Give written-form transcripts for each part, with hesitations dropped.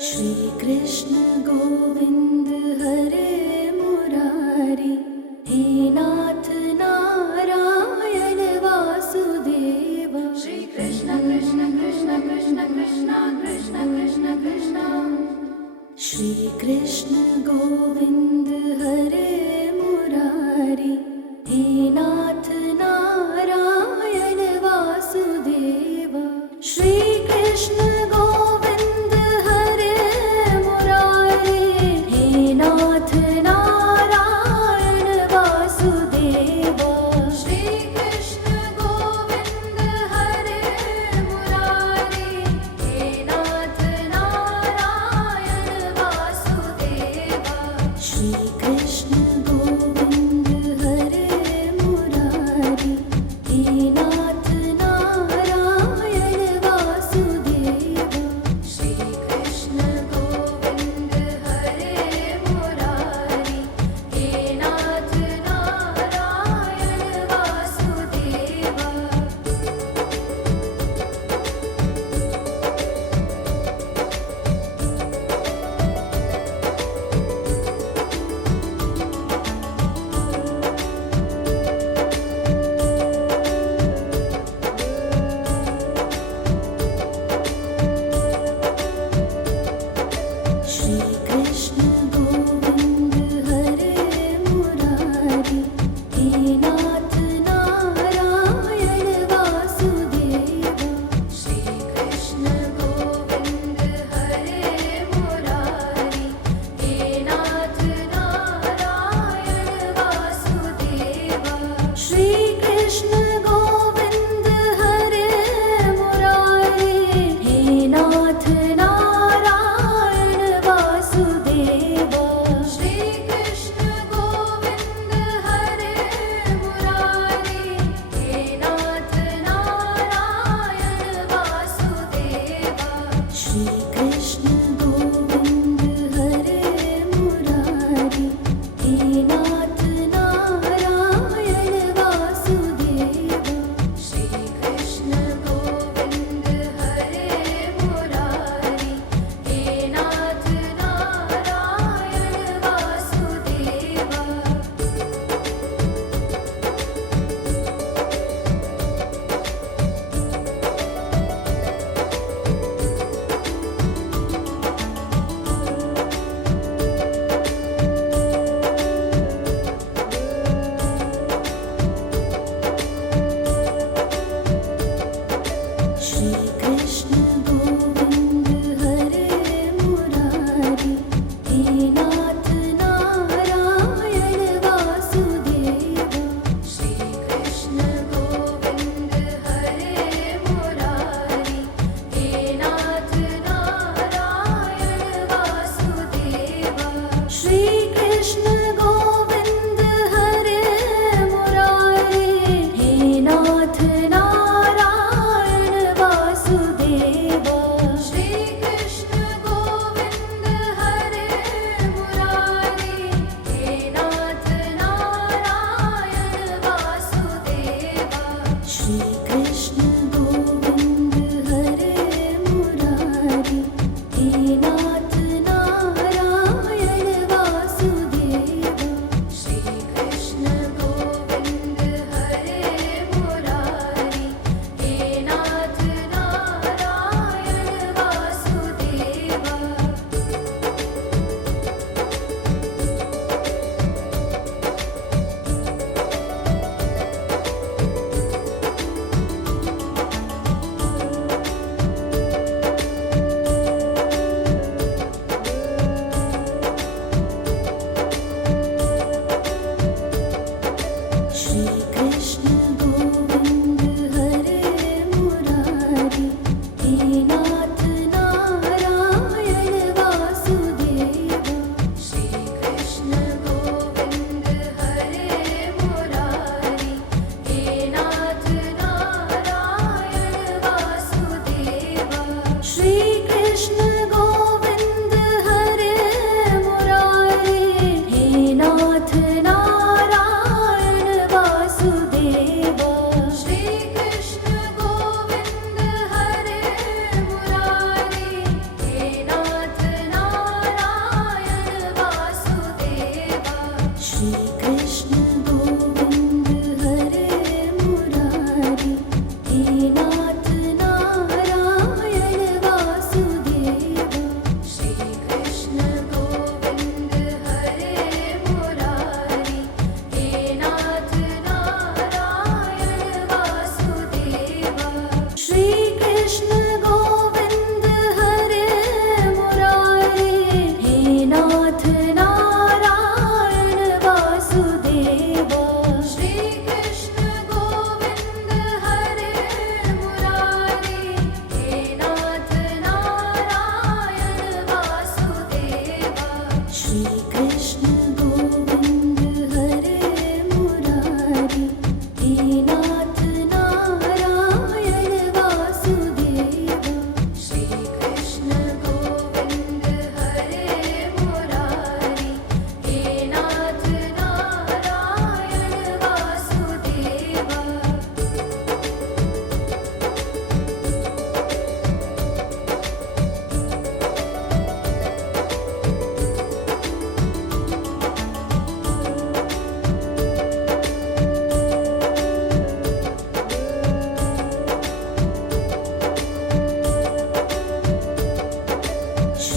श्री कृष्ण गोविंद हरे मुरारी, हे नाथ नारायण वासुदेव। श्री कृष्ण कृष्ण कृष्ण कृष्ण कृष्ण कृष्ण कृष्ण कृष्ण। श्री कृष्ण गोविंद हरे मुरारी, हे नाथ नारायण वासुदेव। श्री कृष्ण गोविंद हरे मुरारी, हे नाथ नारायण वासुदेव। श्री कृष्ण गोविंद हरे मुरारी, हे नाथ नारायण वासुदेव। श्री कृष्ण गोविंद हरे मुरारी, हे नाथ नारायण वासुदेव। श्री कृष्ण गोविंद हरे मुरारी, हे नाथ नारायण वासुदेव। श्री कृष्ण गोविंद हरे मुरारी, हे नाथ नारायण वासुदेव। श्री कृष्ण गोविंद हरे मुरारी, हे नाथ नारायण वासुदेव। श्री कृष्ण गोविंद हरे मुरारी, हे नाथ नारायण वासुदेव। श्री कृष्ण गोविंद हरे मुरारी, हे नाथ नारायण वासुदेव। श्री कृष्ण गोविंद हरे मुरारी, हे नाथ नारायण वासुदेव। श्री कृष्ण गोविंद हरे मुरारी, हे नाथ नारायण वासुदेव।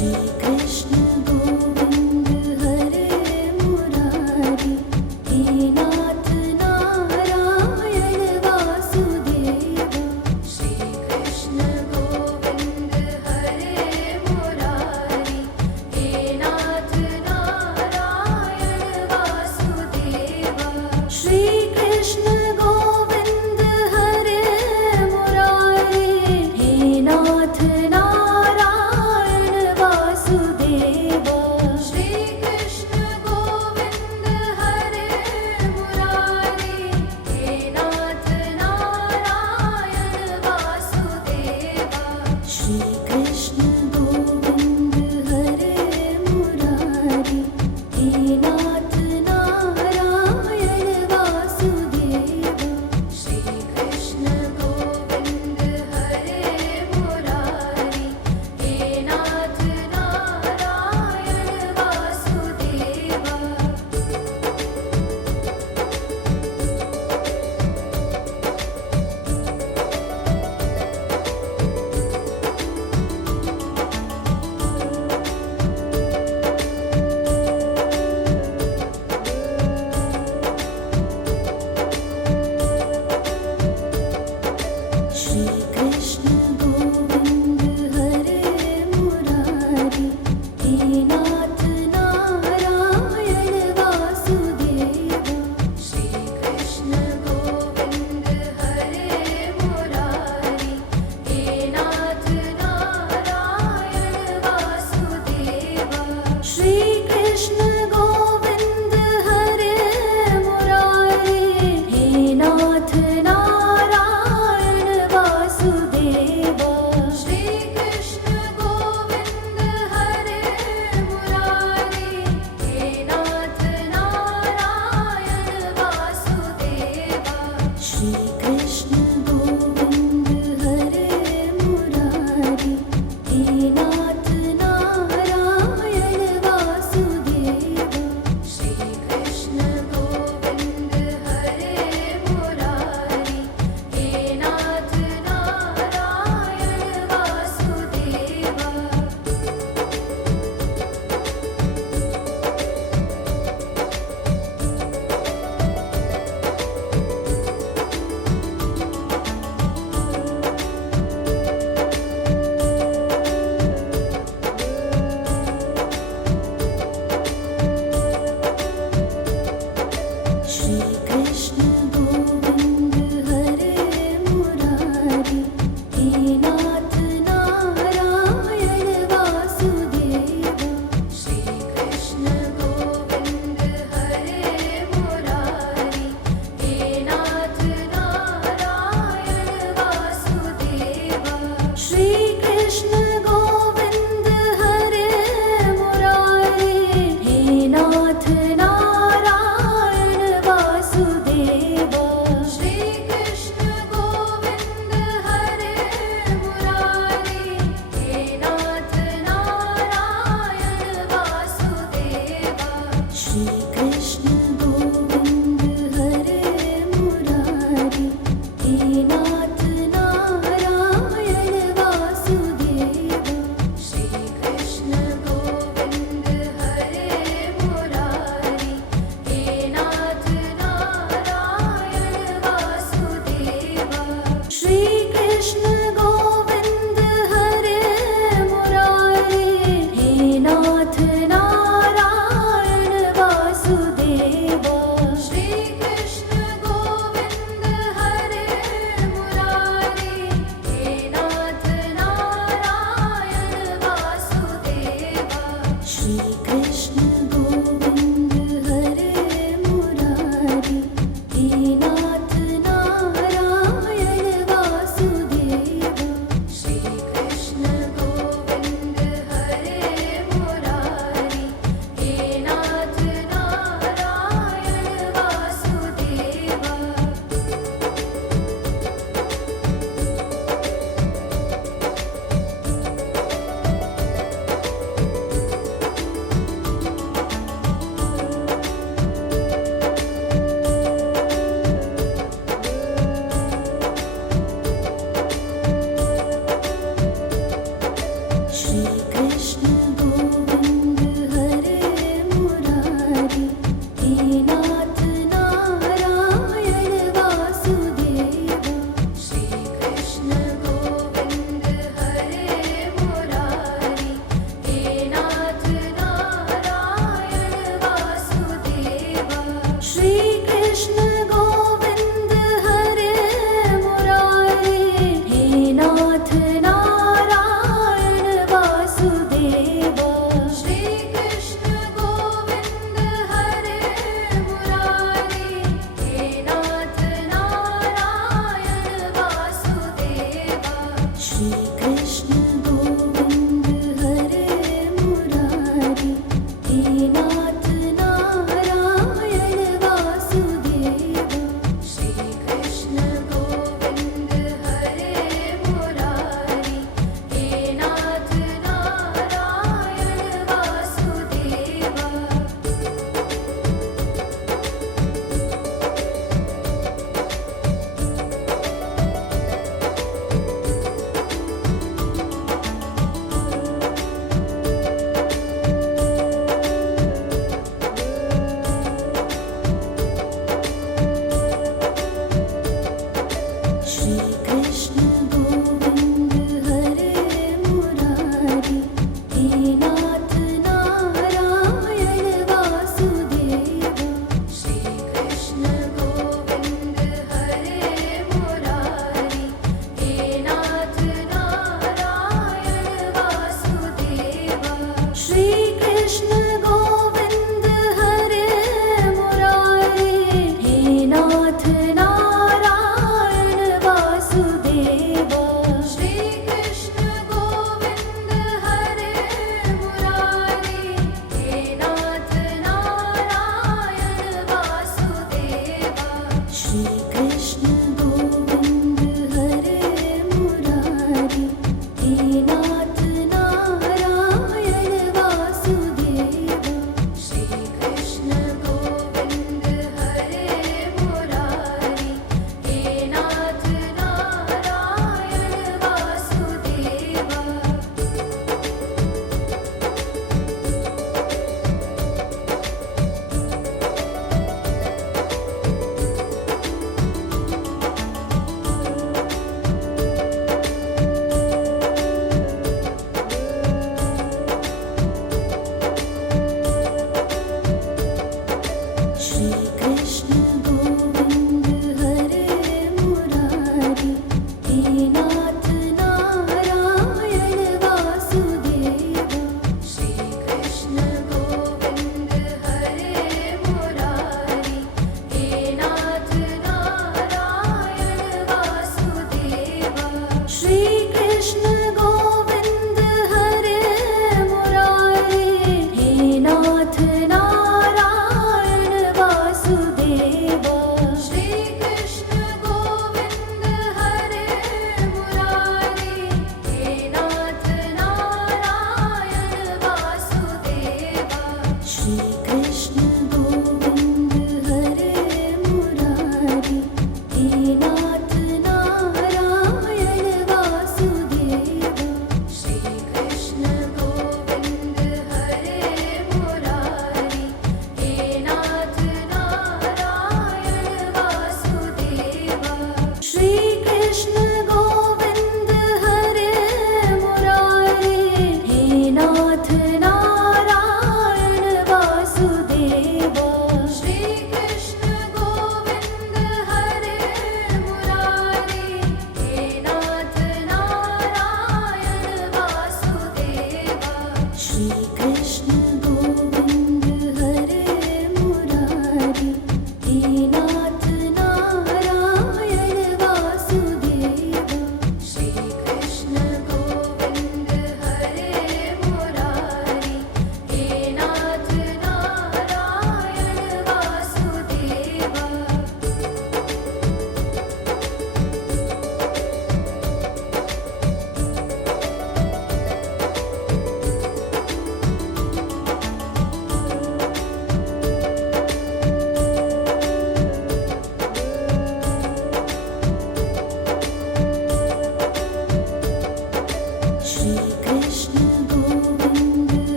श्री कृष्ण गोविंद हरे मुरारी, हे नाथ नारायण वासुदेवा। श्री कृष्ण गोविंद हरे मुरारी, हे नाथ नारायण वासुदेवा। श्री कृष्ण गोविंद हरे मुरारी, हे नाथ नारायण वासुदेवा।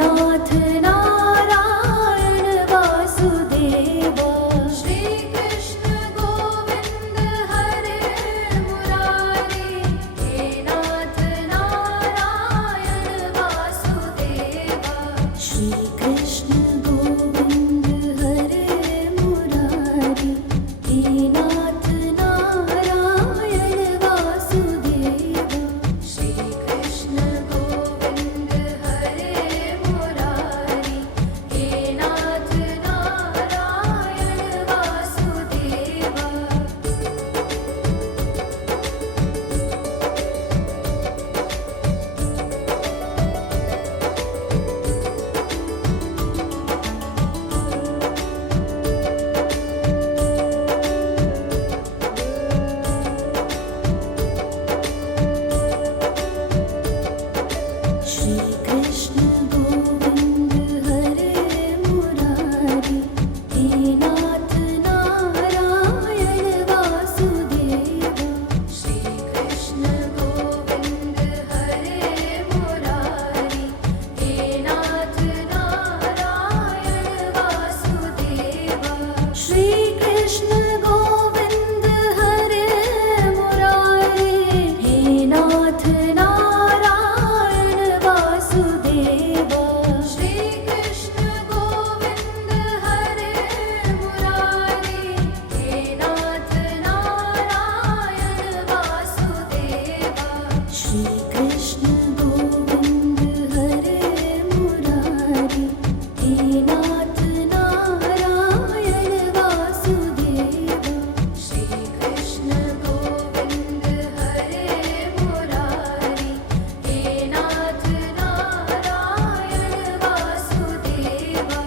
नाथ नारायण वासुदेवा। नाथ नारायण वासुदेवा। श्री कृष्ण गोविंद हरे मुरारी, हे नाथ नारायण वासुदेवा।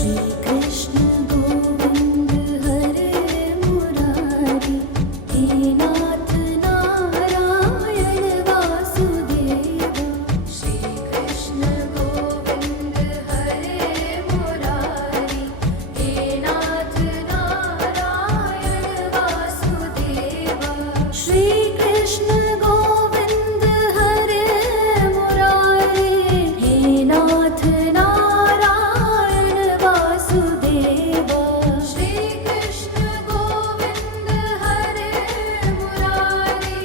श्री कृष्ण गोविंद हरे मुरारी, हे नाथ नारायण वासुदेवा। श्री कृष्ण गोविंद हरे मुरारी, हे नाथ नारायण वासुदेवा। श्री कृष्ण गोविंद हरे मुरारी, हे नाथ नारायण वासुदेवा। श्री कृष्ण गोविंद हरे मुरारी,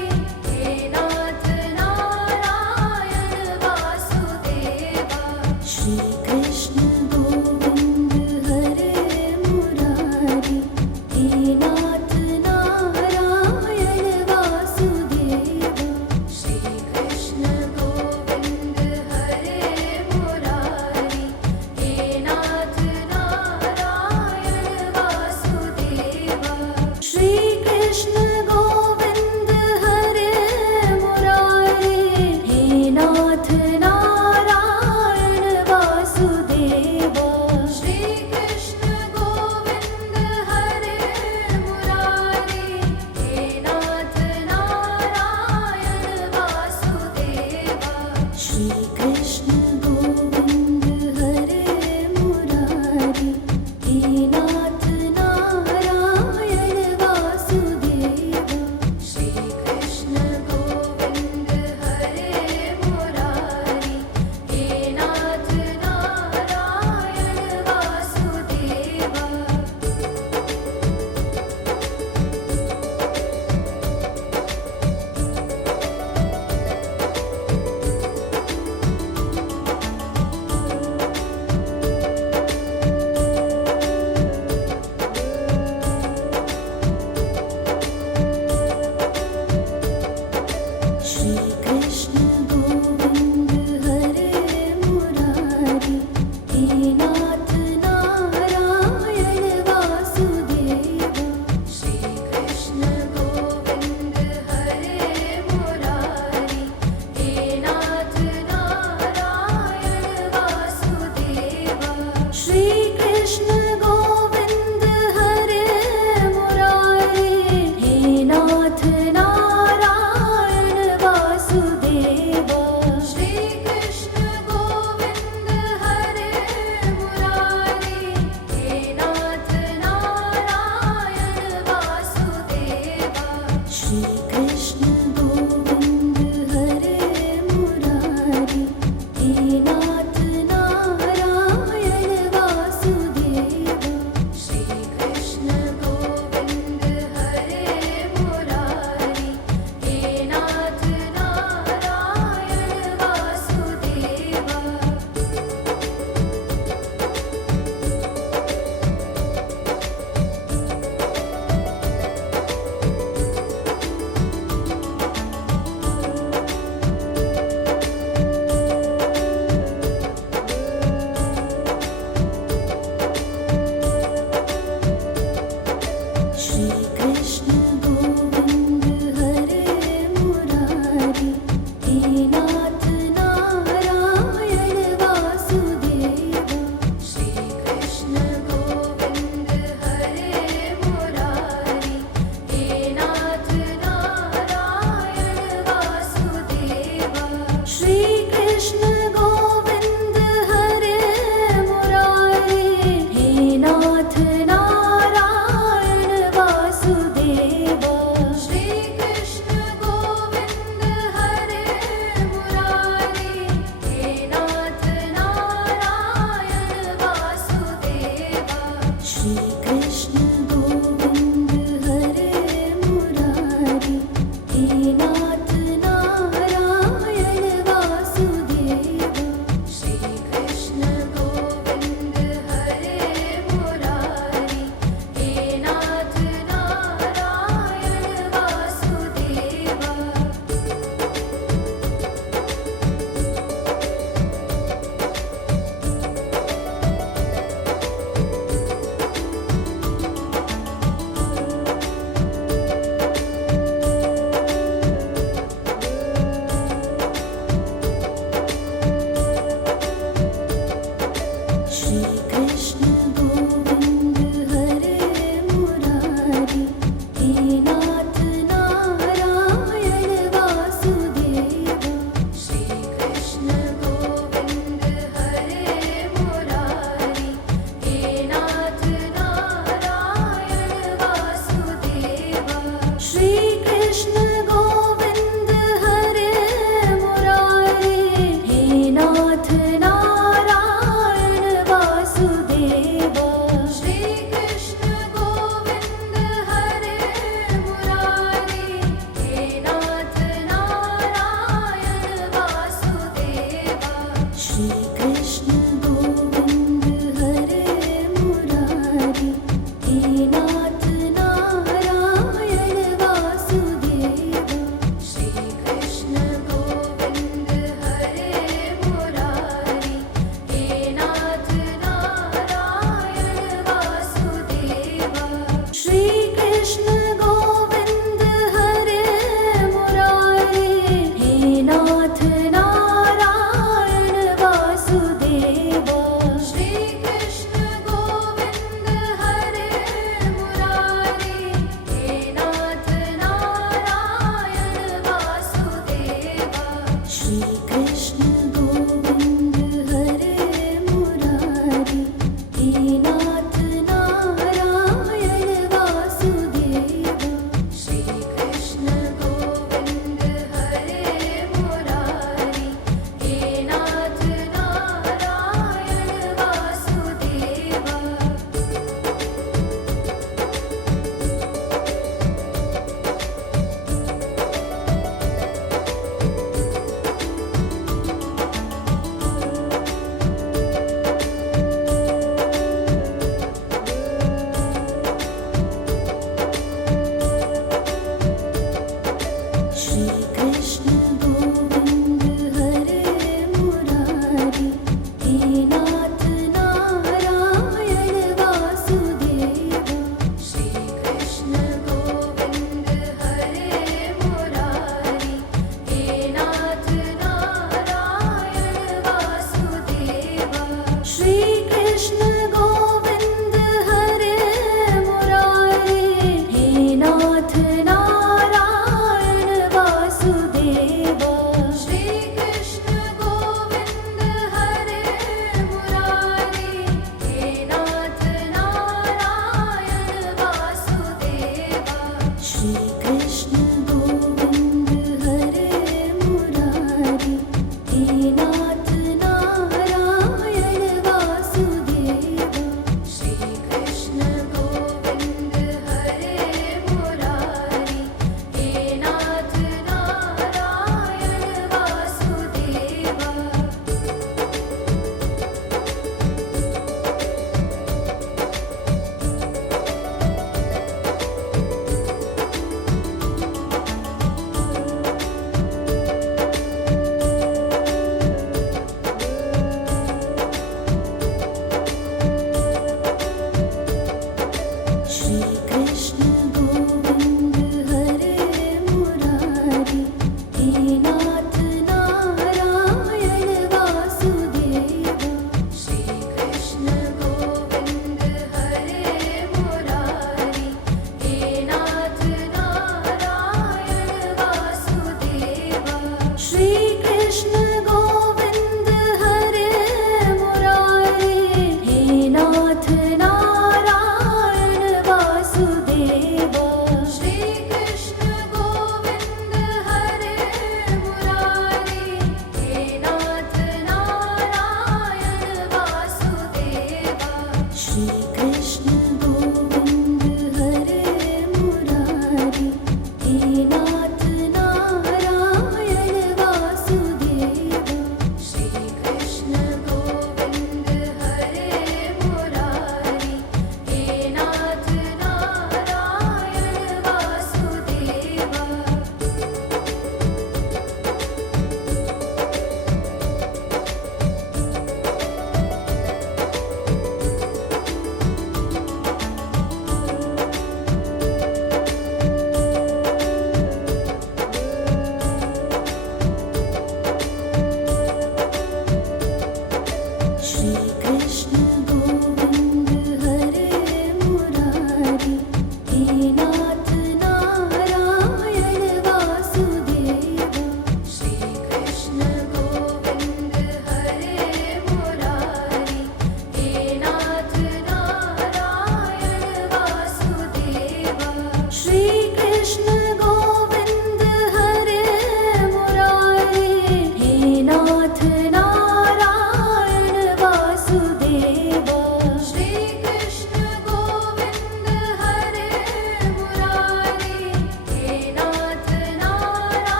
हे नाथ नारायण वासुदेवा। श्री कृष्ण गोविंद हरे मुरारी, हे नाथ नारायण वासुदेवा। श्री कृष्ण गोविंद हरे मुरारी, हे नाथ नारायण वासुदेवा। श्री कृष्ण गोविंद हरे मुरारी, हे नाथ नारायण वासुदेवा। श्री कृष्ण गोविंद हरे मुरारी, हे नाथ नारायण वासुदेवा। श्री कृष्ण गोविंद हरे मुरारी, हे नाथ नारायण वासुदेवा। श्री कृष्ण गोविंद हरे मुरारी, हे नाथ नारायण वासुदेवा। श्री कृष्ण गोविंद हरे मुरारी, हे नाथ नारायण वासुदेवा। श्री कृष्ण गोविंद हरे मुरारी, हे नाथ नारायण वासुदेवा। श्री कृष्ण गोविंद हरे मुरारी, हे नाथ नारायण वासुदेवा। श्री कृष्ण गोविंद हरे मुरारी, हे नाथ नारायण वासुदेवा। श्री कृष्ण गोविंद हरे मुरारी, हे नाथ नारायण वासुदेवा। श्री कृष्ण गोविंद हरे मुरारी, हे नाथ नारायण वासुदेवा। श्री कृष्ण गोविंद हरे मुरारी, हे नाथ नारायण वासुदेवा। श्री कृष्ण गोविंद हरे मुरारी, हे नाथ नारायण वासुदेवा। श्री कृष्ण गोविंद हरे मुरारी, हे नाथ नारायण वासुदेवा। श्री कृष्ण गोविंद हरे मुरारी, हे नाथ नारायण वासुदेवा। श्री कृष्ण गोविंद हरे मुरारी, हे नाथ नारायण वासुदेवा। श्री कृष्ण गोविंद हरे मुरारी, हे नाथ नारायण वासुदेवा। श्री कृष्ण हे नाथ नारायण वासुदेवा। श्री कृष्ण गोविंद हरे मुरारी, हे नाथ नारायण वासुदेवा। श्री कृष्ण गोविंद हरे मुरारी, हे नाथ नारायण वासुदेवा। श्री कृष्ण गोविंद हरे मुरारी, हे नाथ नारायण वासुदेवा। श्री कृष्ण गोविंद हरे मुरारी, हे नाथ नारायण वासुदेवा। श्री कृष्ण गोविंद हरे मुरारी, हे नाथ नारायण वासुदेवा। श्री कृष्ण गोविंद हरे मुरारी, हे नाथ नारायण वासुदेवा। श्री कृष्ण गोविंद हरे मुरारी, हे नाथ नारायण वासुदेवा। श्री कृष्ण गोविंद हरे मुरारी, हे नाथ नारायण वासुदेवा। श्री कृष्ण गोविंद हरे मुरारी, हे नाथ नारायण वासुदेवा। श्री कृष्ण गोविंद हरे मुरारी, हे नाथ नारायण वासुदेवा। श्री कृष्ण गोविंद हरे मुरारी, हे नाथ नारायण वासुदेवा। श्री